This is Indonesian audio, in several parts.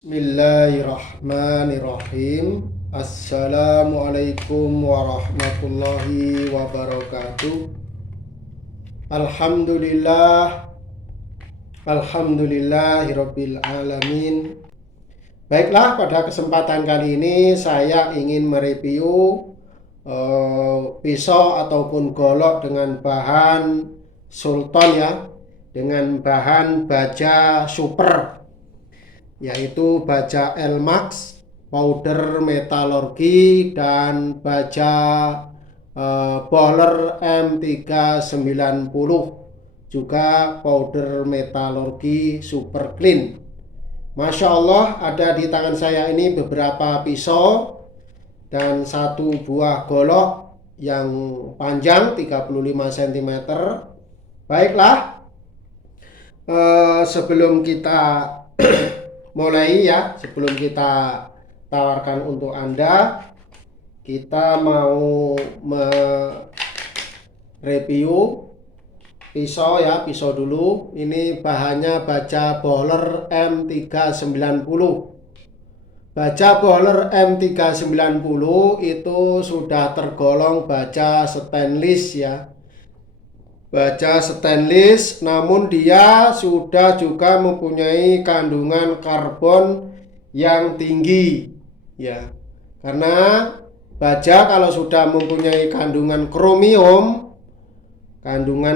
Bismillahirrahmanirrahim. Assalamualaikum warahmatullahi wabarakatuh. Alhamdulillah. Alhamdulillahirabbil alamin. Baiklah, pada kesempatan kali ini saya ingin mereview pisau ataupun golok dengan bahan Sultan ya, dengan bahan baja super, yaitu baja Elmax, powder metalurgi, dan baja Bowler M390, juga powder metalurgi super clean. Masya Allah, ada di tangan saya ini beberapa pisau dan satu buah golok yang panjang 35 cm. Baiklah, sebelum kita mulai ya, sebelum kita tawarkan untuk Anda, kita mau mereview pisau ya, pisau dulu. Ini bahannya baja Bowler M390. Baja Bowler M390 itu sudah tergolong baja stainless ya. Baja stainless, namun dia sudah juga mempunyai kandungan karbon yang tinggi ya. Karena baja kalau sudah mempunyai kandungan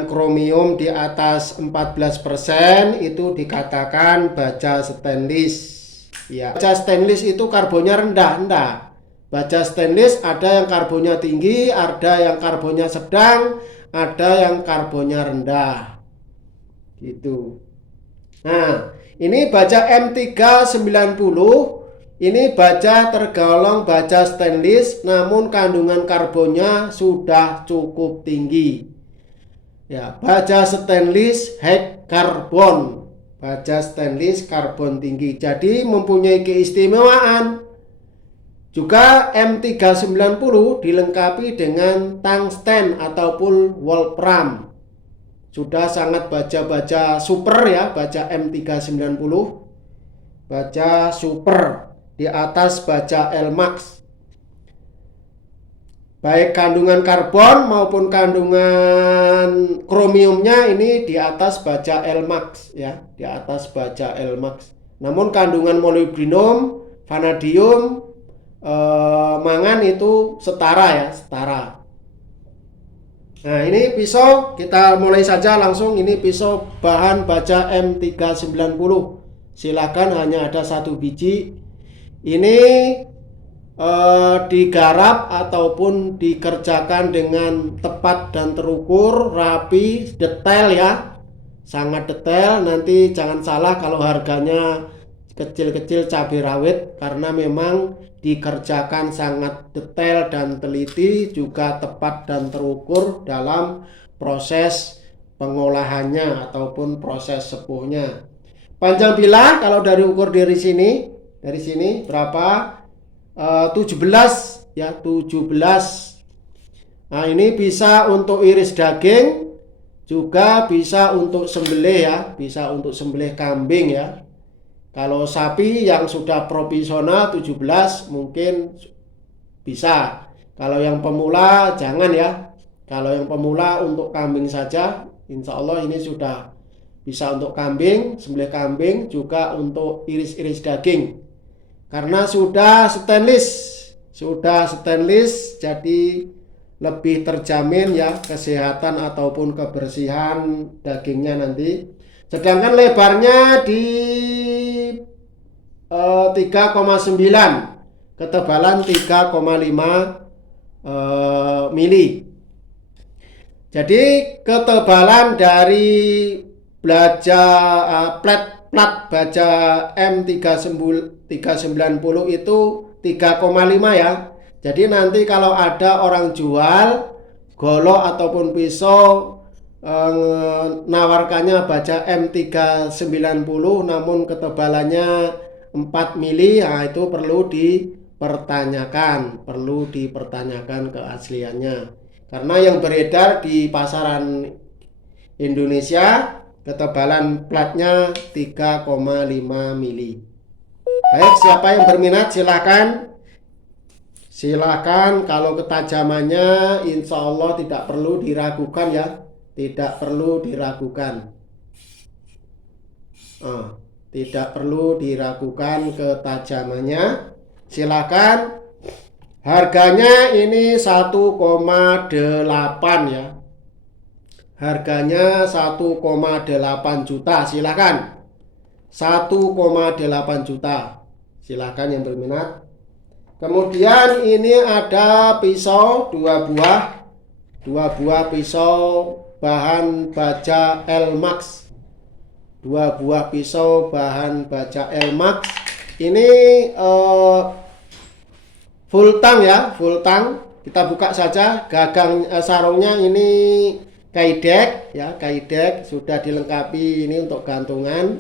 kromium di atas 14% itu dikatakan baja stainless ya. Baja stainless itu karbonnya rendah. Baja stainless ada yang karbonnya tinggi, ada yang karbonnya sedang, ada yang karbonnya rendah gitu. Nah, ini baja M390. Ini baja tergolong baja stainless, namun kandungan karbonnya sudah cukup tinggi ya. Baja stainless high carbon, baja stainless karbon tinggi, jadi mempunyai keistimewaan. Juga M390 dilengkapi dengan tungsten ataupun wolfram. Sudah sangat baja-baja super ya, baja M390. Baja super di atas baja Elmax. Baik kandungan karbon maupun kandungan kromiumnya ini di atas baja Elmax ya, di atas baja Elmax. Namun kandungan molybdenum, vanadium, mangan itu setara ya, setara. Nah, ini pisau kita mulai saja langsung. Ini pisau bahan baja M390. Silakan, hanya ada satu biji. Ini digarap ataupun dikerjakan dengan tepat dan terukur, rapi, detail ya. Sangat detail. Nanti jangan salah kalau harganya kecil-kecil cabai rawit, karena memang dikerjakan sangat detail dan teliti, juga tepat dan terukur dalam proses pengolahannya ataupun proses sepuhnya. Panjang bilah kalau dari ukur dari sini berapa? 17 ya, 17. Nah, ini bisa untuk iris daging, juga bisa untuk sembelih ya, bisa untuk sembelih kambing ya. Kalau sapi yang sudah profesional 17 mungkin bisa. Kalau yang pemula jangan ya. Kalau yang pemula untuk kambing saja, insya Allah ini sudah bisa untuk kambing, sembelih kambing, juga untuk iris-iris daging. Karena sudah stainless, jadi lebih terjamin ya kesehatan ataupun kebersihan dagingnya nanti. Sedangkan lebarnya di 3,9, ketebalan 3,5 mili. Jadi ketebalan dari plat baja M390 itu 3,5 ya. Jadi nanti kalau ada orang jual golok ataupun pisau nawarkannya baja M390 namun ketebalannya 4 mili, nah itu perlu dipertanyakan keasliannya. Karena yang beredar di pasaran Indonesia ketebalan platnya 3,5 mili. Baik, siapa yang berminat silahkan. Silakan, kalau ketajamannya insya Allah tidak perlu diragukan ya, tidak perlu diragukan. Tidak perlu diragukan ketajamannya. Silakan. Harganya ini 1,8 ya. Harganya 1,8 juta. Silakan. 1,8 juta. Silakan yang berminat. Kemudian ini ada pisau dua buah pisau bahan baja Elmax. Dua buah pisau bahan baja Elmax. Ini full tang ya, full tang. Kita buka saja. Gagang sarungnya ini kaidek ya, kaidek sudah dilengkapi ini untuk gantungan.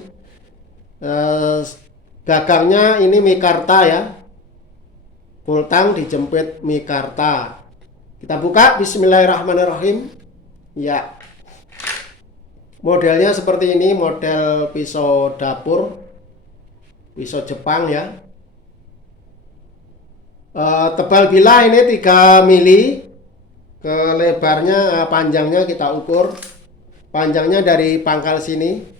Gagangnya ini mikarta ya. Full tang dijempit mikarta. Kita buka, bismillahirrahmanirrahim. Ya. Modelnya seperti ini, model pisau dapur. Pisau Jepang ya. Tebal bilah ini 3 mili. Lebarnya, panjangnya kita ukur. Panjangnya dari pangkal sini.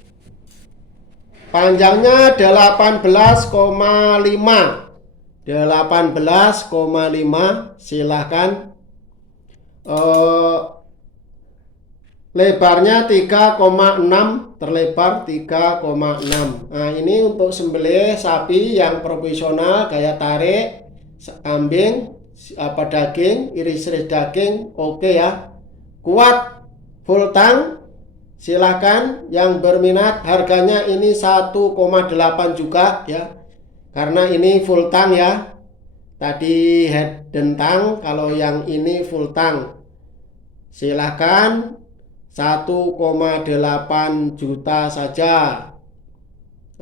Panjangnya 18,5. 18,5. Silahkan. Lebarnya 3,6, terlebar 3,6. Nah, ini untuk sembelih sapi yang profesional, gaya tarik, kambing, daging, iris-iris daging, oke ya. Kuat, full tang. Silahkan yang berminat. Harganya ini 1,8 juga ya. Karena ini full tang ya. Tadi head dan tang, kalau yang ini full tang. Silahkan 1,8 juta saja.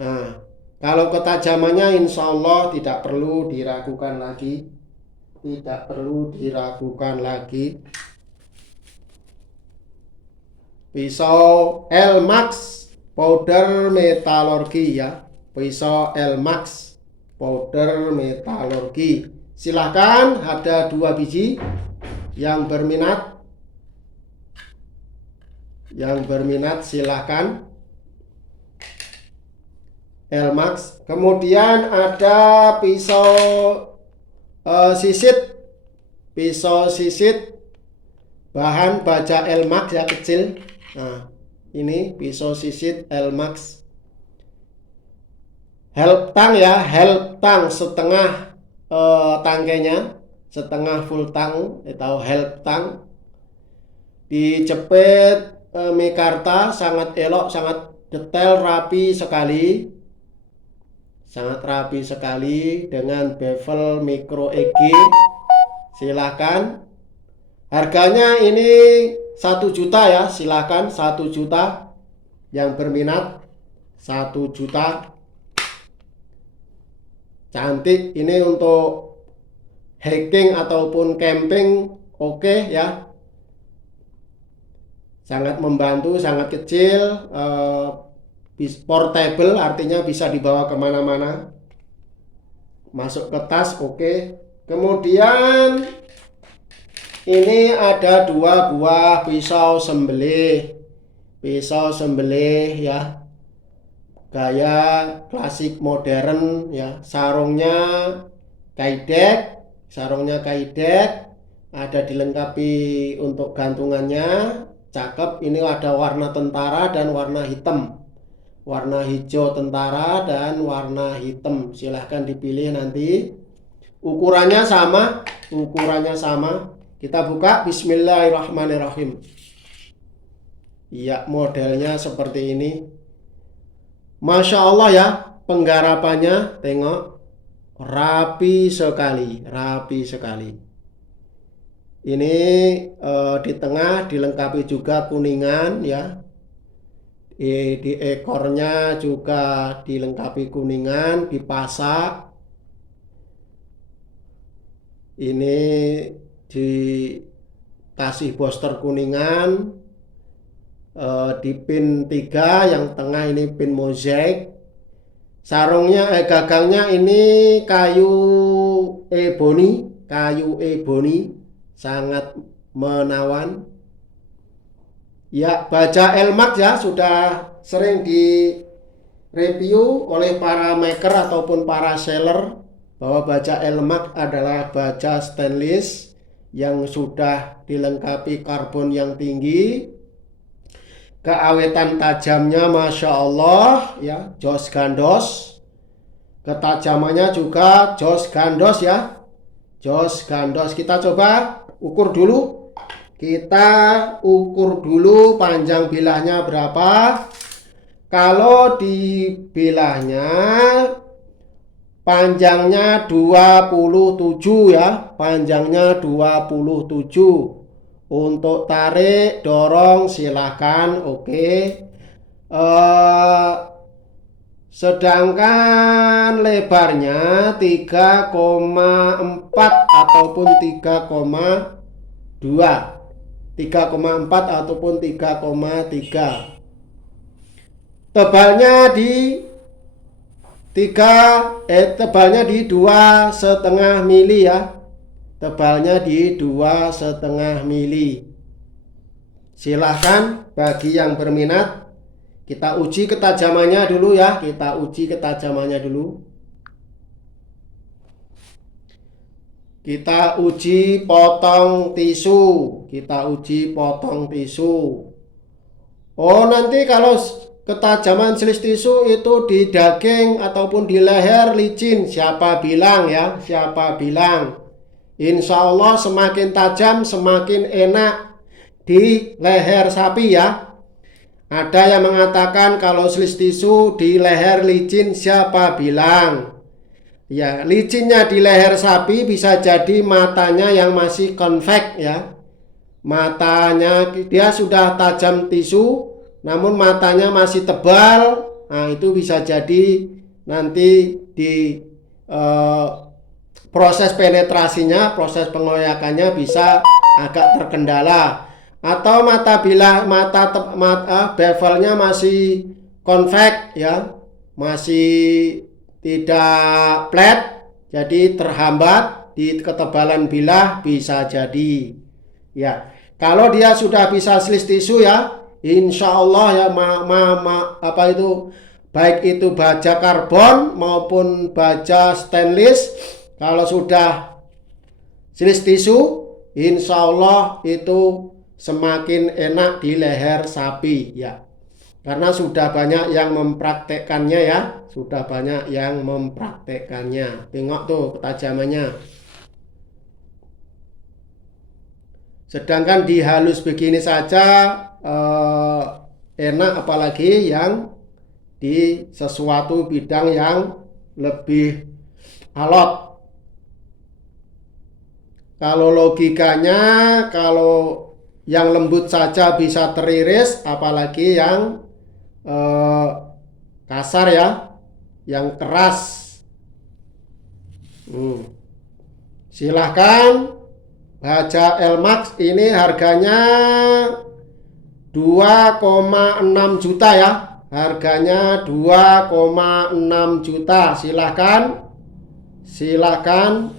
Nah, kalau ketajamannya insya Allah tidak perlu diragukan lagi. Tidak perlu diragukan lagi. Pisau Elmax powder metalurgi ya. Pisau Elmax powder metalurgi. Silahkan, ada 2 biji. Yang berminat silahkan. Elmax. Kemudian ada pisau sisit. Pisau sisit bahan baja Elmax ya, kecil. Nah, ini pisau sisit Elmax. Help tang ya, help tang setengah tangkainya, setengah full tang atau help tang. Dijepit mikarta, sangat elok, sangat detail, rapi sekali. Sangat rapi sekali dengan bevel micro EG. Silahkan. Harganya ini 1 juta ya, silahkan 1 juta. Yang berminat 1 juta. Cantik, ini untuk hiking ataupun camping, oke ya. Sangat membantu, sangat kecil, portable, artinya bisa dibawa kemana-mana. Masuk ke tas, oke. Kemudian ini ada 2 buah pisau sembelih. Pisau sembelih ya. Gaya klasik modern ya. Sarungnya kaidek, ada dilengkapi untuk gantungannya. Cakep, ini ada warna tentara dan warna hitam. Warna hijau tentara dan warna hitam. Silahkan dipilih nanti. Ukurannya sama. Kita buka, bismillahirrahmanirrahim. Ya, modelnya seperti ini. Masya Allah ya, penggarapannya, tengok, rapi sekali. Ini di tengah dilengkapi juga kuningan ya. Di ekornya juga dilengkapi kuningan, dipasak. Ini dikasih booster kuningan. Di pin 3, yang tengah ini pin mozaik. Gagangnya ini kayu eboni sangat menawan. Ya, baja Elmax ya sudah sering di review oleh para maker ataupun para seller bahwa baja Elmax adalah baja stainless yang sudah dilengkapi karbon yang tinggi, keawetan tajamnya Masya Allah ya, jos gandos, ketajamannya juga jos gandos ya, jos gandos. Kita coba ukur dulu, panjang bilahnya berapa. Kalau di bilahnya panjangnya 27 ya, panjangnya 27. Untuk tarik, dorong silahkan, oke. Sedangkan lebarnya 3,4 ataupun 3,2. 3,4 ataupun 3,3. Tebalnya di 2,5 mili ya. Tebalnya di 2,5 mili. Silahkan bagi yang berminat, kita uji ketajamannya dulu ya. Kita uji potong tisu. Oh, nanti kalau ketajaman selis tisu itu di daging ataupun di leher licin, siapa bilang? Insya Allah semakin tajam semakin enak di leher sapi ya. Ada yang mengatakan kalau selis tisu di leher licin, siapa bilang? Ya, licinnya di leher sapi bisa jadi matanya yang masih konveks ya. Matanya dia sudah tajam tisu, namun matanya masih tebal. Nah, itu bisa jadi nanti di proses penetrasinya, proses pengoyakannya bisa agak terkendala. Atau bevelnya masih konveks ya, masih tidak flat, jadi terhambat di ketebalan bilah bisa jadi. Ya, kalau dia sudah bisa selis tisu ya, insya Allah ya baik itu baja karbon maupun baja stainless, kalau sudah selis tisu, insya Allah itu semakin enak di leher sapi ya. Karena sudah banyak yang mempraktekkannya ya. Tengok tuh ketajamannya. Sedangkan dihalus begini saja enak, apalagi yang di sesuatu bidang yang lebih alot. Kalau logikanya, kalau yang lembut saja bisa teriris, apalagi yang kasar ya, yang keras. Silahkan baja Elmax ini harganya 2,6 juta ya. Harganya 2,6 juta. Silahkan.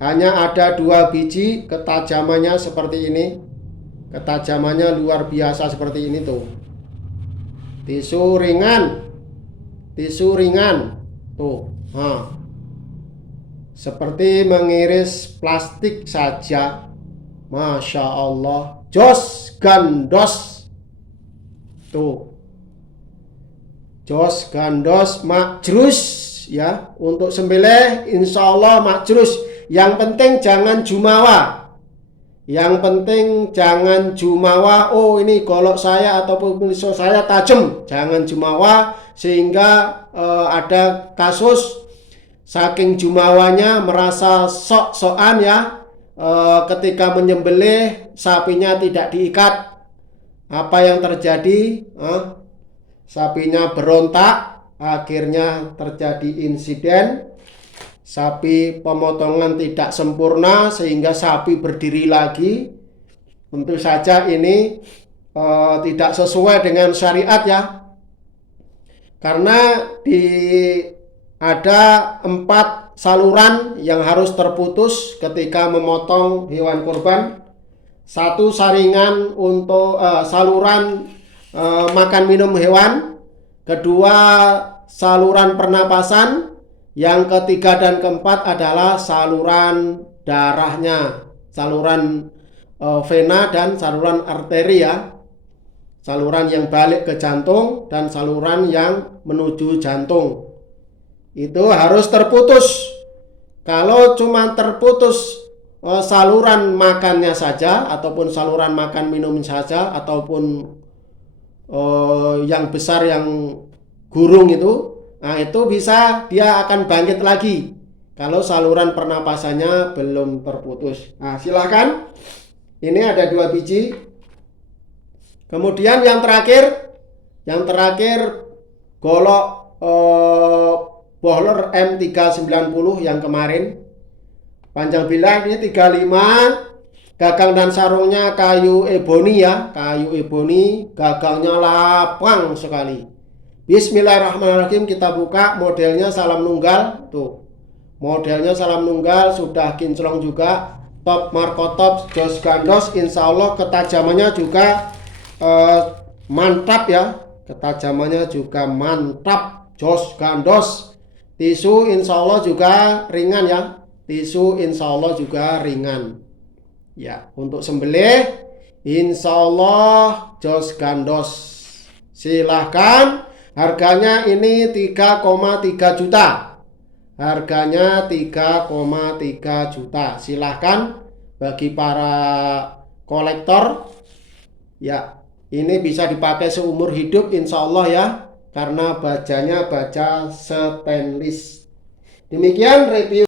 Hanya ada 2 biji, ketajamannya seperti ini. Ketajamannya luar biasa seperti ini tuh. Tisu ringan. Tuh. Seperti mengiris plastik saja. Masya Allah. Jos gandos. Tuh. Jos gandos makjrus ya. Untuk sembelih insya Allah makjrus. Yang penting jangan jumawa. Oh, ini golok saya ataupun pisau saya tajam. Jangan jumawa sehingga ada kasus saking jumawanya merasa sok-sokan ya. Ketika menyembelih sapinya tidak diikat. Apa yang terjadi? Sapinya berontak, akhirnya terjadi insiden. Sapi pemotongan tidak sempurna sehingga sapi berdiri lagi. Tentu saja ini tidak sesuai dengan syariat ya. Karena di ada 4 saluran yang harus terputus ketika memotong hewan kurban. 1 saringan untuk saluran makan minum hewan. Kedua, saluran pernapasan. Yang ketiga dan keempat adalah saluran darahnya, saluran vena dan saluran arteri ya. Saluran yang balik ke jantung dan saluran yang menuju jantung. Itu harus terputus. Kalau cuma terputus saluran makannya saja ataupun saluran makan minum saja ataupun yang besar yang gurung itu, nah itu bisa dia akan bangkit lagi kalau saluran pernapasannya belum terputus. Nah silahkan, ini ada 2 biji. Kemudian yang terakhir golok bohler M390 yang kemarin. Panjang bilah ini 35, gagang dan sarungnya kayu eboni ya, kayu eboni, gagangnya lapang sekali. Bismillahirrahmanirrahim, kita buka. Modelnya salam nunggal tuh. Modelnya salam nunggal, sudah kinclong juga. Top markotop jos gandos, insya Allah ketajamannya juga mantap ya. Ketajamannya juga mantap, jos gandos. Tisu insya Allah juga ringan ya. Tisu insya Allah juga ringan. Ya, untuk sembelih insya Allah jos gandos. Silahkan. Harganya ini 3,3 juta. Harganya 3,3 juta. Silahkan bagi para kolektor. Ya, ini bisa dipakai seumur hidup insya Allah ya. Karena bajanya baja stainless. Demikian review